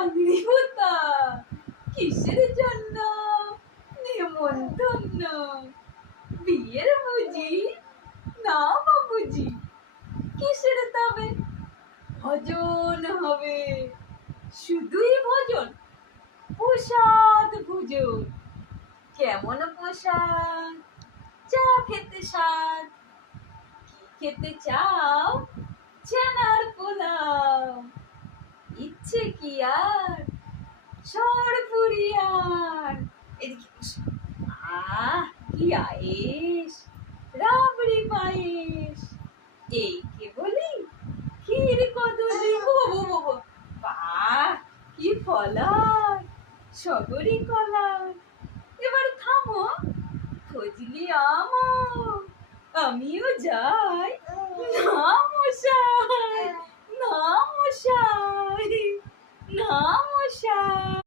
চাকরি পোতা কিসের জন্য নেমন্তন্ন বিয়ের বুঝি না বাবুজি কিসের তবে ভজন হবে শুধুই ভজন প্রসাদ ভোজন কেমন প্রসাদ চা খেতে স্বাদ কি খেতে চাও ছানার পোলাও ইচ্ছে কি আর সরপুরি আর এদিকে বসো। কি আয়েস রাবড়ি পায়েস এই কে বলি ক্ষীর কদলি বাহ কি ফলার সগরি কলার এবার থামো ফজলি আমিও যাই না মশাই না মশাই না মশাই